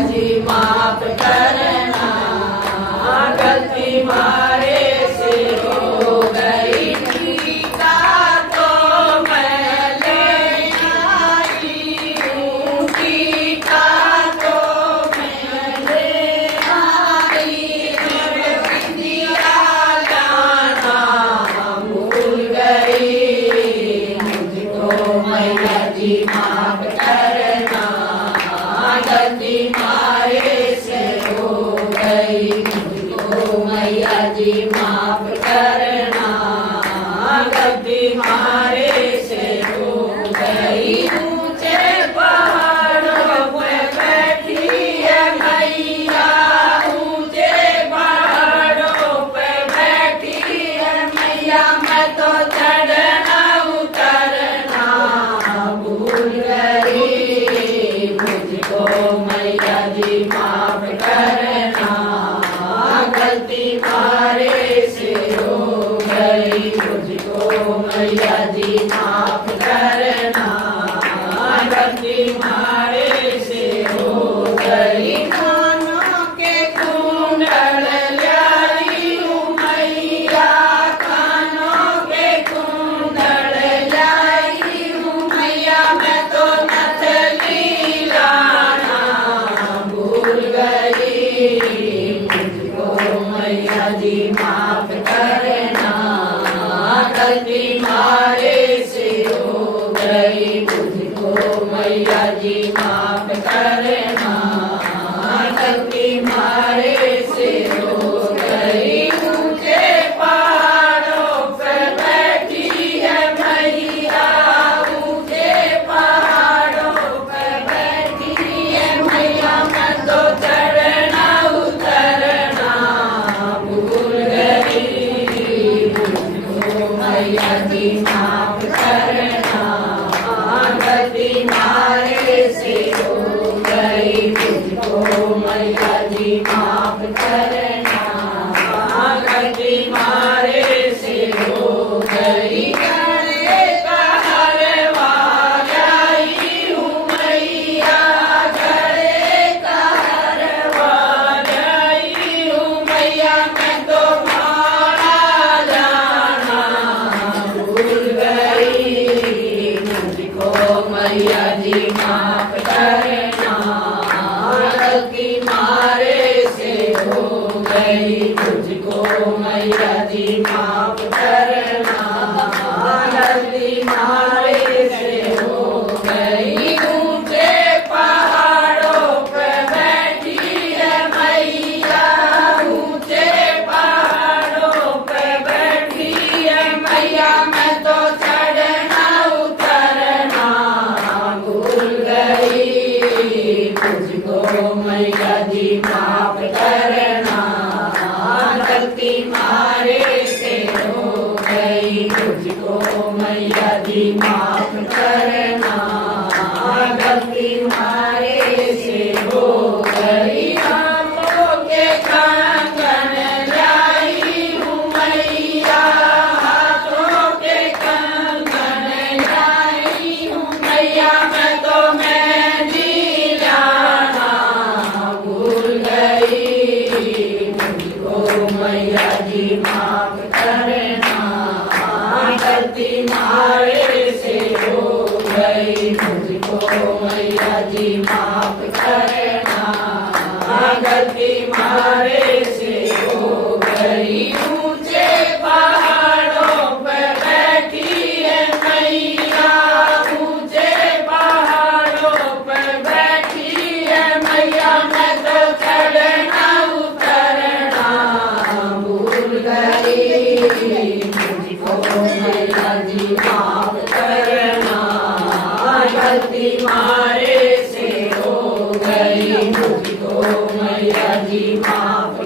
जी माफ करना, गलती मारे से हो गई थी का तो मैं ले आई हूँ, टीका तो मैं ले आई हूँ, दिया जाना भूल गई मुझको मैया जी माफ करना, गलती मारे से हो गई मुझको मैया जी माफ करना, गलती मारे से हो गई। ऊंचे पहाड़ों पे बैठी है मैया, ऊंचे पहाड़ों पे बैठी है मैया, मैं तो चढ़ना उतरना भूल गई मुझको मैया जी माफ करना, गलती मारे से हो गई मुझको मैया जी माफ करना, गलती मारे से हो गई। कानों के कुंडल लाई हूँ मैया, कानों के कुंडल लाई हूँ मैया, मैं तो नथली लाना भूल गई मुझको मैया जी माफ करना, गलती मारे से हो गई मुझको मैया जी माफ करना, गलती मारे से हो गई। ऊंचे पहाड़ों पे बैठी है मैया, ऊंचे पहाड़ों पे बैठी है मैया, मैं तो चढ़ना उतरना भूल गई मुझको मैया जी माफ करना, गलती मारे से हो गई मुझको मैया जी माफ करना, गलती मारे से हो गई। गले का हरवा लाई हूँ मैया, गले का हरवा लाई हूँ मैया, मैं तो मारा जाना भूल गई मुझको मैया जी माफ करना, गलती मारे से हो गई मुझको मैया जी माफ करना, गलती मारे से हो गई। ऊंचे पहाड़ों पे बैठी है मैया, ऊंचे पहाड़ों पे बैठी है मैया, मैं तो चढ़ना उतरना भूल गई मुझको मैया जी माफ करना, गलती मारे से हो गई मुझको मैया जी माफ करना, गलती मारे से हो गई। आंखों के कंगन लाई हूँ मैया, हाथों के कंगन लाई हूँ मैया, मैं तो मेहंदी लाना भूल गई मुझको मैया जी माफ करना, गलती मारे से हो गई मुझको मैया जी माफ करना, गलती मारे से हो गई। ऊंचे पहाड़ों पे बैठी है मैया, ऊंचे पहाड़ों पे बैठी है मैया, मैं तो चढ़ना उतरना भूल गई मुझको मैया जी माफ करना, गलती मारे से हो गई मुझको मैया जी माफ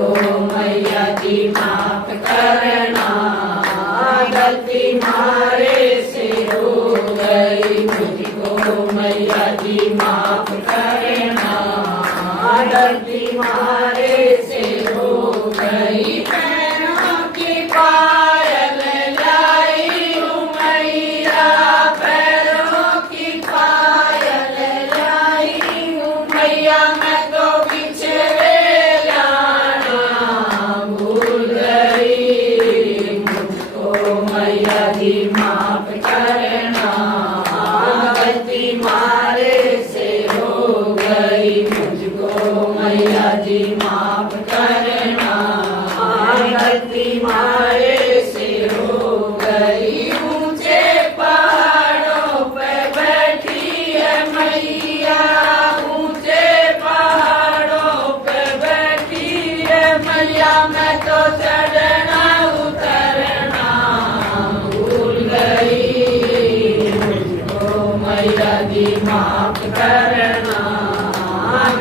मुझको मैया जी माफ करना, गलती मारे से हो गई। मुझको मैया जी माफ करना, गलती मारे से हो गई। पैरों की पायल लाई हूँ मैया, पैरों की पायल लाई हूँ मैया, मैं तो बिछड़े जाना भूल गई। मुझको मैया जी माफ करना, गलती मारे से हो गई। मुझको मैया जी माफ करना, गलती मारे से हो गई। ऊंचे पहाड़ों पे बैठी है मैया, ऊंचे पहाड़ों पे बैठी है मैया, मैं तो चढ़ना उतरना भूल गई। मुझको मैया जी माफ करना,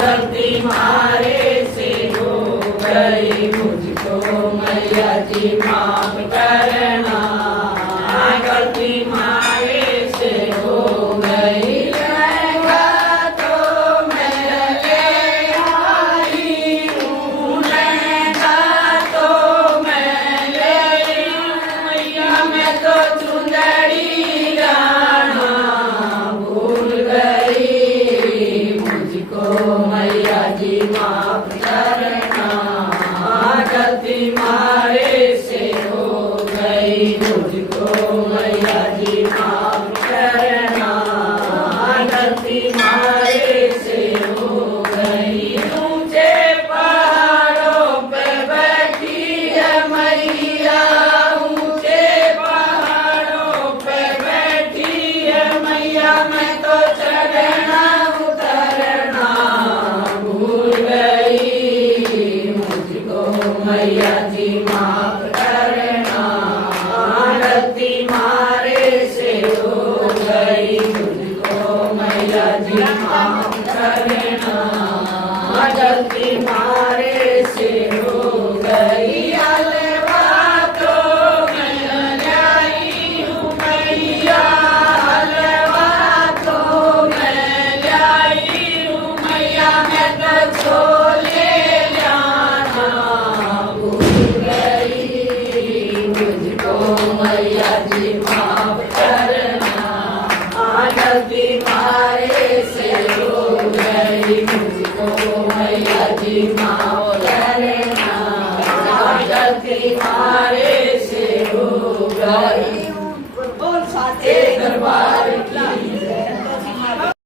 गलती मारे से हो गई। मुझको मैया जी माफ करना, गलती मारे से हो गई। लहंगा तो मैं ले आई हूँ, लहंगा तो मैं ले आई हूँ मैया, मैं तो चुंदड़ी लाना भूल गई। मुझको मैया जी माफ करना, गलती मारे से हो गई। मुझको मैया जी माफ करना, गलती मारे से हो गई। ऊंचे पहाड़ों पे बैठी है मैया, ऊंचे पहाड़ों पे बैठी है मैया, मैं तो चढ़ना उतरना भूल गई। मुझको मैया जी माफ करना, गलती मारे से हो गई। मुझको मैया जी माफ करना, गलती मारे से हो गई। हलवा तो मैं लाई हूँ मैया, हलवा तो मैं लाई हूँ मैया, मैं तो छोले जाना भूल गई। मुझको मैया जी माफ करना, गलती मारे से हो गई। मुझको मैया जी माफ करना, गलती मारे से हो गई। दरबार